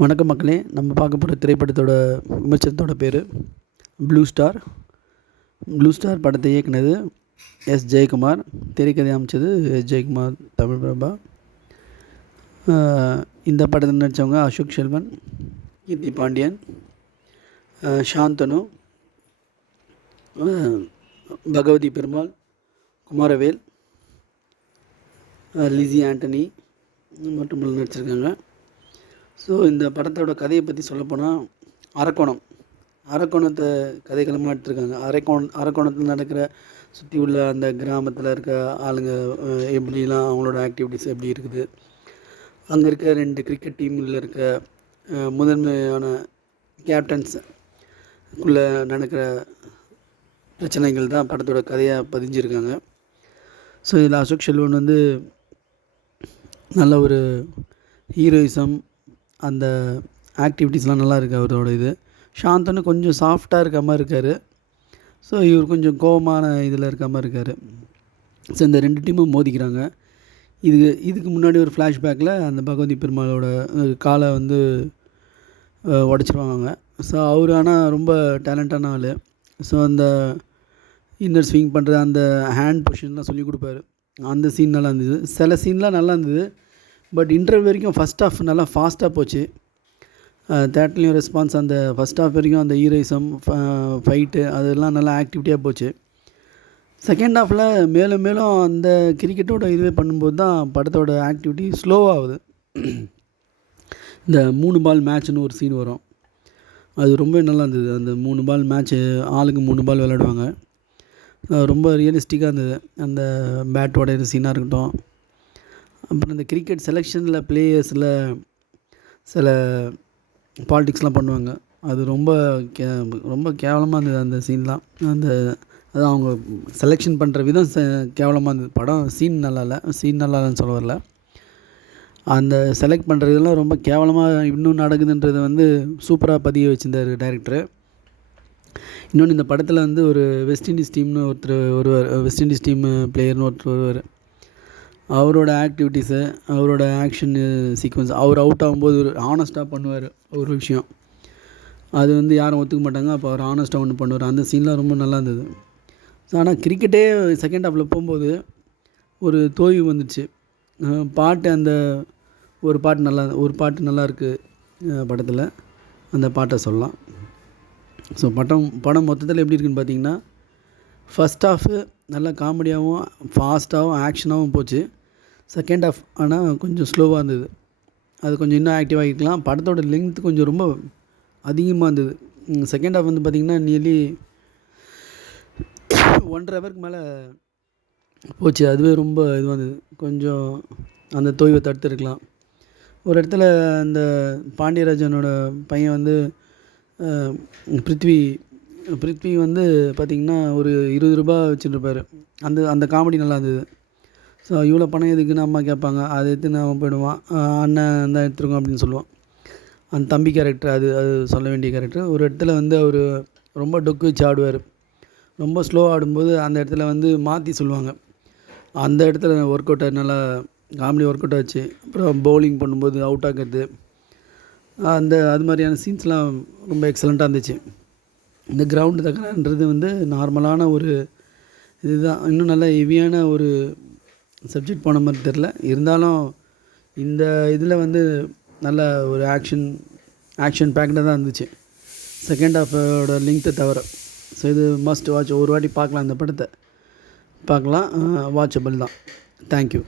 வணக்கம் மக்களே. நம்ம பார்க்க போகிற திரைப்படத்தோட விமர்சனத்தோட பேர் ப்ளூ ஸ்டார். ப்ளூ ஸ்டார் படத்தை இயக்குனது எஸ் ஜெயக்குமார், திரைக்கதை அமைச்சது எஸ் ஜெயக்குமார், தமிழ் பிரபா. இந்த படத்தில் நடித்தவங்க அசோக் செல்வன், கீர்த்தி பாண்டியன், சாந்தனு, பகவதி பெருமாள், குமாரவேல், லிஸி ஆண்டனி மற்றும் நடிச்சிருக்காங்க. ஸோ இந்த படத்தோட கதையை பற்றி சொல்லப்போனால், அரக்கோணத்தை கதைக்களமாக எடுத்துருக்காங்க. அரக்கோணத்தில் நடக்கிற சுற்றி உள்ள அந்த கிராமத்தில் இருக்க ஆளுங்க எப்படிலாம் அவங்களோட ஆக்டிவிட்டீஸ் எப்படி இருக்குது, அங்கே இருக்க 2 கிரிக்கெட் டீமில் இருக்க முதன்மையான கேப்டன்ஸ் உள்ள நடக்கிற பிரச்சனைகள் தான் படத்தோட கதையாக பதிஞ்சிருக்காங்க. ஸோ இதில் அசோக் செல்வன் வந்து நல்ல ஒரு ஹீரோயிசம், அந்த ஆக்டிவிட்டீஸ்லாம் நல்லா இருக்குது அவரோட இது. சாந்தனு கொஞ்சம் சாஃப்டாக இருக்க மாதிரி இருக்கார். ஸோ இவர் கொஞ்சம் கோபமான இதில் இருக்க மாதிரி இருக்கார். ஸோ இந்த 2 டீமும் மோதிக்கிறாங்க. இதுக்கு முன்னாடி ஒரு ஃப்ளாஷ்பேக்கில் அந்த பகவதி பெருமாளோட காலை வந்து உடச்சிருவாங்க. ஸோ அவர் ஆனால் ரொம்ப டேலண்டான ஆள். ஸோ அந்த இன்னர் ஸ்விங் பண்ணுறது, அந்த ஹேண்ட் பொசிஷன்லாம் சொல்லிக் கொடுப்பாரு. அந்த சீன் நல்லா இருந்தது. சில சீன்லாம் நல்லா இருந்தது. பட் இன்டர்வல் வரைக்கும் ஃபஸ்ட் ஹாஃப் நல்லா ஃபாஸ்ட்டாக போச்சு. தேட்டர்லேயும் ரெஸ்பான்ஸ் அந்த ஃபஸ்ட் ஹாஃப் வரைக்கும் அந்த ஹீரோயிசம், ஃபைட்டு அதெல்லாம் நல்லா ஆக்டிவிட்டியாக போச்சு. செகண்ட் ஹாஃபில் மேலும் மேலும் அந்த கிரிக்கெட்டோட இதுவே பண்ணும்போது தான் படத்தோட ஆக்டிவிட்டி ஸ்லோவாகுது. இந்த 3 பால் மேட்ச்னு ஒரு சீன் வரும். அது ரொம்ப நல்லா இருந்தது. அந்த 3 பால் மேட்ச்சு, ஆளுக்கு 3 பால் விளையாடுவாங்க. ரொம்ப ரியலிஸ்டிக்காக இருந்தது. அந்த பேட் உடையிற சீனாக இருக்கட்டும், அப்புறம் இந்த கிரிக்கெட் செலெக்ஷனில் பிளேயர்ஸில் சில பாலிடிக்ஸ்லாம் பண்ணுவாங்க. அது ரொம்ப கேவலமாக இருந்தது அந்த சீன்லாம். அதான் அவங்க செலெக்ஷன் பண்ணுற விதம் கேவலமாக இருந்தது. படம் சீன் நல்லா இல்லைன்னு சொல்ல வரல. அந்த செலக்ட் பண்ணுற இதெல்லாம் ரொம்ப கேவலமாக இன்னும் நடக்குதுன்றதை வந்து சூப்பராக பதிய வச்சுருந்தார் டைரக்டரு. இன்னொன்று, இந்த படத்தில் வந்து ஒரு வெஸ்ட் இண்டீஸ் டீம்னு ஒருத்தர் வருவார். வெஸ்ட் இண்டீஸ் டீம் பிளேயர்னு ஒருத்தர் வருவார். அவரோட ஆக்டிவிட்டீஸு, அவரோட ஆக்ஷன் சீக்வன்ஸ், அவர் அவுட் ஆகும்போது ஒரு ஆனஸ்ட்டாக பண்ணுவார் ஒரு விஷயம். அது வந்து யாரும் ஒத்துக்க மாட்டாங்க. அப்போ அவர் ஆனஸ்ட்டாக ஒன்று பண்ணுவார். அந்த சீன்லாம் ரொம்ப நல்லா இருந்தது. ஆனால் கிரிக்கெட்டே செகண்ட் ஹாஃபில் போகும்போது ஒரு தோய்வு வந்துடுச்சு. பாட்டு, அந்த ஒரு பாட்டு நல்லா இருக்குது படத்தில். அந்த பாட்டை சொல்லலாம். ஸோ படம் மொத்தத்தில் எப்படி இருக்குன்னு பார்த்தீங்கன்னா, ஃபஸ்ட் ஹாஃபு நல்லா காமெடியாகவும் ஃபாஸ்ட்டாகவும் ஆக்ஷனாகவும் போச்சு. செகண்ட் ஹாஃப் ஆனால் கொஞ்சம் ஸ்லோவாக இருந்தது. அது கொஞ்சம் இன்னும் ஆக்டிவாக இருக்கலாம். படத்தோட லென்த் கொஞ்சம் ரொம்ப அதிகமாக இருந்தது. செகண்ட் ஹாஃப் வந்து பார்த்திங்கன்னா நியர்லி 1.5 ஹவருக்கு மேலே போச்சு. அதுவே ரொம்ப இதுவாக இருந்தது. கொஞ்சம் அந்த தோய்வை தடுத்துருக்கலாம். ஒரு இடத்துல அந்த பாண்டியராஜனோட பையன் வந்து பிருத்வி வந்து பார்த்திங்கன்னா ஒரு ₹20 வச்சுருப்பார். அந்த காமெடி நல்லா இருந்தது. ஸோ இவ்வளோ பணம் எதுக்குன்னு அம்மா கேட்பாங்க. அதை எடுத்து அவன் போயிடுவான். அண்ணன் தான் எடுத்துருக்கோம் அப்படின்னு சொல்லுவான். அந்த தம்பி கேரக்டர், அது சொல்ல வேண்டிய கேரக்டர். ஒரு இடத்துல வந்து அவர் ரொம்ப டொக்கு வச்சு ஆடுவார். ரொம்ப ஸ்லோ ஆடும்போது அந்த இடத்துல வந்து மாற்றி சொல்லுவாங்க. அந்த இடத்துல ஒர்க் அவுட் நல்லா காமெடி ஒர்க் அவுட் ஆச்சு. அப்புறம் பவுலிங் பண்ணும்போது அவுட் ஆகிறது, அது மாதிரியான சீன்ஸ்லாம் ரொம்ப எக்ஸலண்ட்டாக இருந்துச்சு. இந்த கிரவுண்டு தகரான்றது வந்து நார்மலான ஒரு இதுதான். இன்னும் நல்ல ஹெவியான ஒரு சப்ஜெக்ட் போன மாதிரி தெரில. இருந்தாலும் இந்த இதில் வந்து நல்ல ஒரு ஆக்ஷன் பேக்டாக தான் இருந்துச்சு, செகண்ட் ஹாஃபோட லிங்த்தை தவிர. ஸோ இது மஸ்ட் வாட்ச். ஒரு வாட்டி பார்க்கலாம், இந்த படத்தை பார்க்கலாம், வாட்சபிள் தான். தேங்க்யூ.